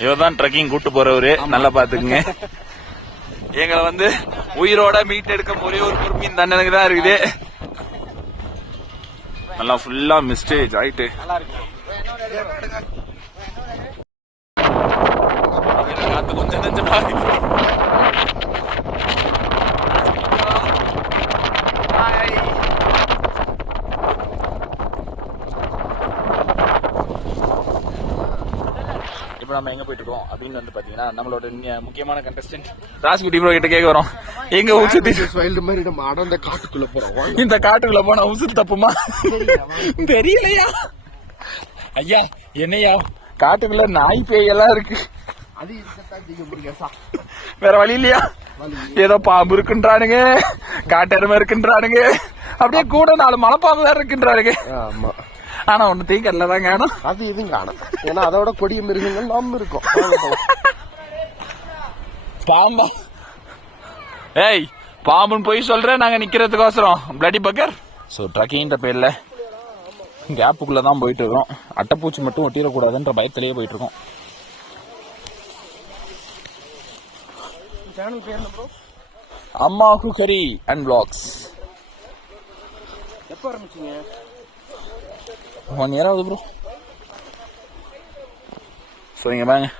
இவர் தான் ட்ரெக்கிங் கூட்டு போறவரு. நல்லா பாத்துக்குங்க எங்களை வந்து உயிரோட மீட் எடுக்க ஒரே ஒரு பொறுப்பு இந்த அண்ணனுக்கு தான் இருக்குது. நல்லா ஃபுல்லா மிஸ்டேஜ் ஆயிட்டு. காத்து கொஞ்சம் நெஞ்சமா இருக்கு. இப்போ நம்ம எங்க போயிட்டு இருக்கோம் அப்படின்னு வந்து பாத்தீங்கன்னா நம்மளோட முக்கியமான கண்டஸ்டன்ட் ராஜ்குட்டி ப்ரோ கிட்ட கேட்க வரோம். எங்க வைல்டு மாதிரி நம்ம அடர்ந்த காட்டுக்குள்ள போறோம். இந்த காட்டுக்குள்ள போனா உசுறு தப்புமா? தெரியலையா? ஐயா என்னையா? காட்டுக்குள்ள நாய் பேய் எல்லாம் இருக்கு வேற வழி இல்லையா? ஏதோ பாம்பு இருக்குன்றானுங்க. காட்டெருமை இருக்குன்றானுங்க. அப்படியே கூட நாலு மலைப்பாம்பு வேற இருக்குன்றானுங்க. ஆமா. ஆனா ஒண்ணு தீக்கல்ல தான் காணும். அது இதுவும் காணும். ஏன்னா அதோட கொடிய மிருகங்கள் நாம இருக்கோம். பாம்பா. ஏய் பாம்புன்னு போய் சொல்றேன் நாங்க நிக்கிறதுக்கோசரம். பிளடி பக்கர் ஸோ ட்ரக்கிங்கிற பேர்ல கேப்புக்குள்ள தான் போயிட்டு இருக்கோம். அட்டைப்பூச்சி மட்டும் ஒட்டிடக்கூடாதுன்ற பயத்திலேயே போயிட்டு இருக்கோம். அம்மா குக்கரி அண்ட் பிளாக்ஸ் எப்ப ஆரம்பிச்சீங்க? ஒன் இயர் ஆகுது ப்ரோ ஸோ இங்க பாருங்க.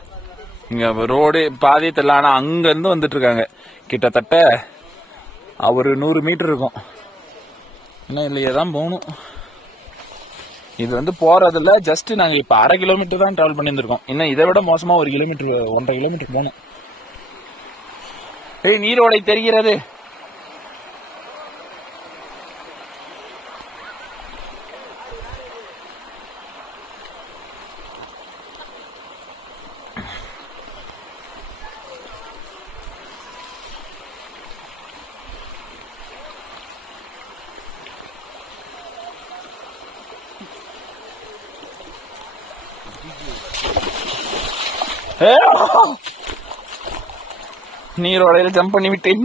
ரோடு பாதி தெரியல ஆனால் அங்க இருந்து வந்துட்டு இருக்காங்க கிட்டத்தட்ட ஒரு நூறு மீட்டர் இருக்கும். இன்னும் இல்லையே தான் போகணும். இது வந்து போறதுல ஜஸ்ட் நாங்க இப்ப அரை கிலோமீட்டர் தான் டிராவல் பண்ணியிருந்திருக்கோம். இன்னும் இதை விட மோசமா ஒரு கிலோமீட்டர் ஒன்றரை கிலோமீட்டர் போகணும். ஏய் நீரோடை தெரிகிறது. நீரோடையில் ஜம்ப் பண்ணி விட்டேன்.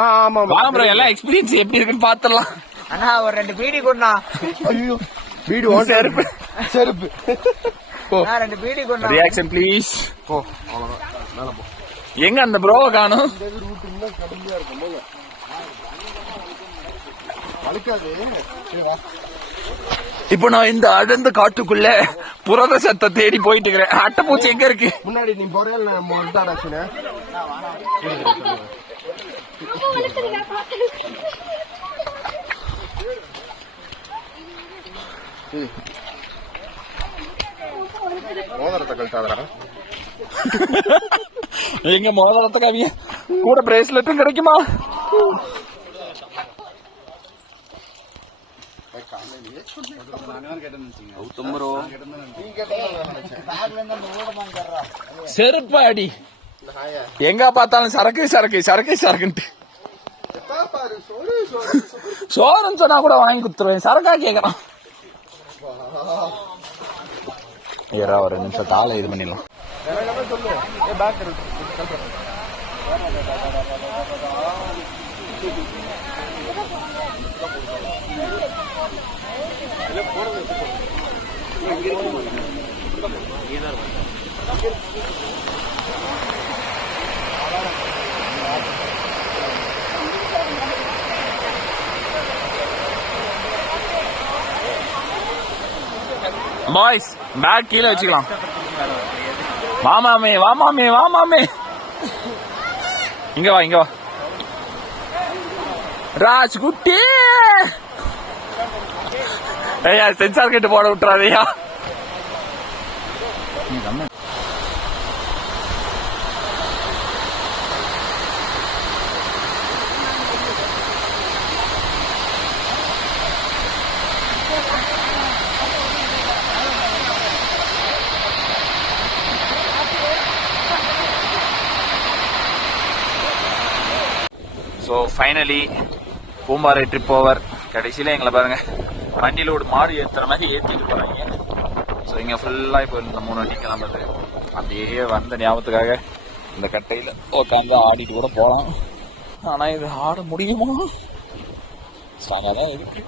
ஆமா ப்ரோ எல்லாம் எக்ஸ்பீரியன்ஸ் எப்படி இருக்குன்னு பாத்துடலாம். அண்ணா ஒரு ரெண்டு பீடி கொண்டா ஐயோ வீடு ஓட்ட செருப்பு. செருப்பு. ரெண்டு பீடி கொண்டா ரியாக்ஷன் ப்ளீஸ் போ. அவ்வளவுதான். மேல போ. எங்க அந்த ப்ரோவை காணும்? இந்த இப்போ நான் இந்த அடர்ந்த காட்டுக்குள்ள புரத சத்தை தேடி போயிட்டு இருக்கிறேன் அட்டைப்பூச்சி எங்க இருக்கு? முன்னாடி நீ வந்துட்டாடாச்சுன்னு மோதிரத்தை கழட்டாதடா. எங்க மோதிரத்தை கவிய கூட பிரேஸ்லெட்டும் கிடைக்குமா? செருப்பாடி. எங்க பார்த்தாலும் சரக்கு சரக்கு சரக்கு சரக்குன்ட்டு. பாரு சோறுன்னு சொன்னா கூட வாங்கி கொடுத்துருவேன். சரக்கா கேக்குறான். ஏறா ஒரு நிமிஷம் தாளை இது பண்ணிடலாம். சொல்லு பாய்ஸ் பேக் கீழே வச்சுக்கலாம். வாமாமே வாமாமே வாமாமே இங்க வா இங்க வா. ராஜ் குட்டி ஐயா சென்சார் கேட்டு போட விட்டுறாதையா so finally Poombarai trip over கடைசியில் எங்களை பாருங்க. வண்டியில் ஒரு மாடு ஏற்றுற மாதிரி ஏற்றிட்டு போகிறாங்க ஸோ இங்கே ஃபுல்லாக இப்போ இந்த மூணு வண்டி கிளம்புது. அப்படியே வந்த ஞாபகத்துக்காக இந்த கட்டையில் உட்காந்து ஆடிட்டு கூட போகலாம் ஆனால் இது ஆட முடியுமா? ஸ்ட்ராங்காக தான் இருக்குது